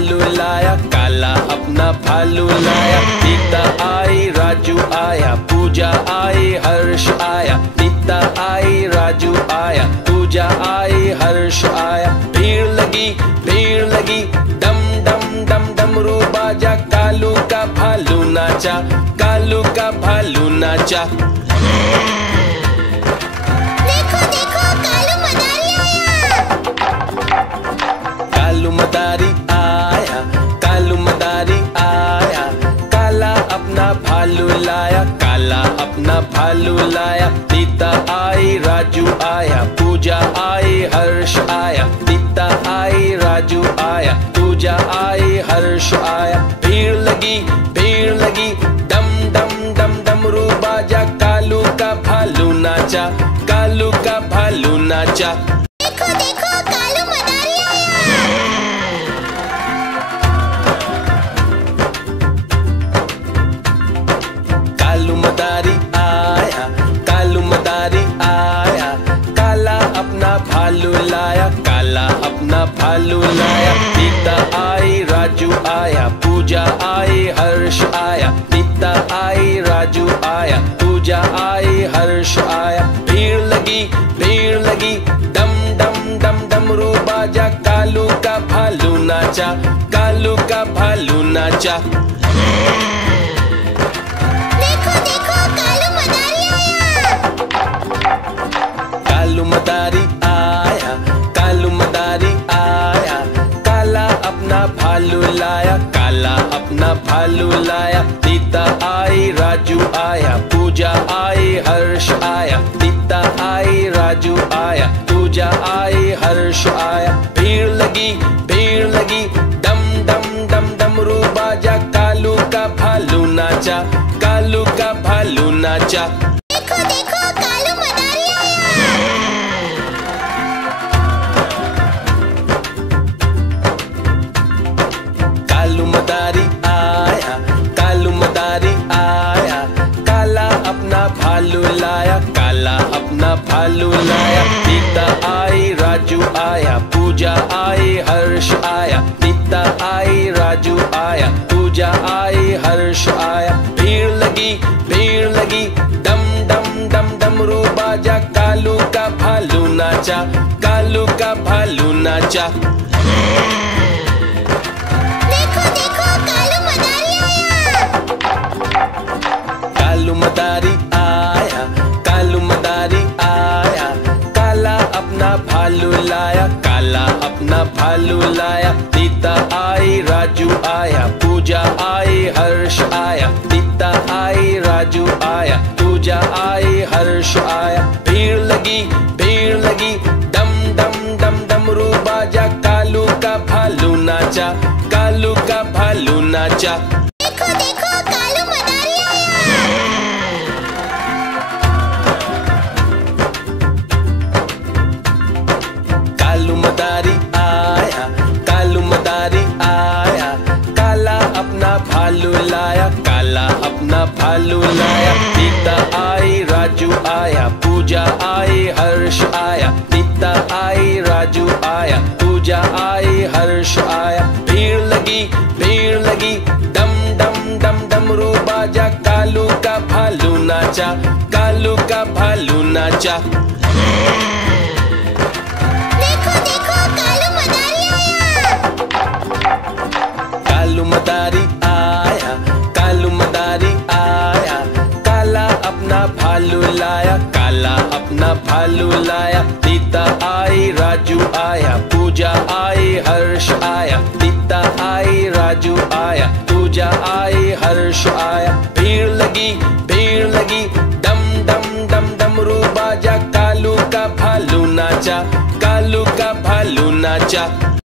भालू लाया, काला अपना भालू लाया। नीता आई, राजू आया, पूजा आई, हर्ष आया। नीता आई, राजू आया, पूजा आई, हर्ष आया। भीड़ लगी, डम डम डम डमरू बाजा। कालू का भालू नाचा, कालू का भालू नाचा। देखो देखो कालू मदारी आया। कालू मदारी आया, कालू मदारी आया। काला अपना भालू लाया, काला अपना भालू लाया। नीता आई, राजू आया, पूजा आई, हर्ष आया। नीता आई, राजू आया, पूजा आई, हर्ष आया। भीड़ लगी, डम डम डम डमरू बाजा। कालू का भालू नाचा, कालू का भालू नाचा। देखो देखो कालू मदारी आया। कालू मदारी आया, कालू मदारी आया। काला अपना भालू लाया, काला अपना भालू लाया। नीता आई, राजू आया, पूजा आई, हर्ष आया। नीता आई, राजू आया, पूजा आई, हर्ष आया। भीड़ लगी, डम डम डम डमरू बाजा। कालू का भालू नाचा, कालू का भालू नाचा। देखो देखो कालू मदारी आया। कालू मदारी आया, कालू मदारी आया। काला अपना भालू लाया, काला अपना भालू लाया। नीता आई, राजू आया, पूजा आई, हर्ष आया। नीता आई, राजू आया, पूजा आई, हर्ष आया। भीड़ लगी, डम डम डम डमरू बाजा। कालू का भालू नाचा, कालू का भालू नाचा। देखो देखो कालू मदारी आया। कालू मदारी आया, कालू मदारी आया। काला अपना भालू लाया, काला अपना भालू लाया। नीता आई, राजू आया, पूजा आई, हर्ष आया। नीता आई, राजू आया, पूजा आई, हर्ष आया। भीड़ लगी, डम डम डम डमरू बाजा। कालू का भालू नाचा, कालू का भालू नाचा। देखो देखो कालू मदारी आया। कालू मदारी आया, कालू मदारी आया। काला अपना भालू लाया, काला अपना भालू लाया। नीता आई, राजू आया, पूजा आई, हर्ष आया। नीता आई, राजू आया, पूजा आई, हर्ष आया। भीड़ लगी, डम डम डम डमरू बाजा। कालू का भालू नाचा, कालू का भालू नाचा। देखो देखो कालू मदारी आया। कालू मदारी आया, कालू मदारी आया। काला अपना भालू लाया, काला अपना भालू लाया। नीता आई, राजू आया, पूजा आई, हर्ष आया। नीता आई, राजू आया, पूजा आई, हर्ष आया। भीड़ लगी, डम डम डम डमरू बाजा। कालू का भालू नाचा, कालू का भालू नाचा। देखो देखो कालू मदारी आया। कालू मदारी आया, कालू मदारी आया। काला अपना भालू लाया, काला अपना भालू लाया। नीता आई, राजू आया, पूजा आई, हर्ष आया। नीता आई, राजू आया, पूजा आई, हर्ष आया। भीड़ लगी, डम डम डम डमरू बाजा। कालू का भालू नाचा, कालू का भालू नाचा।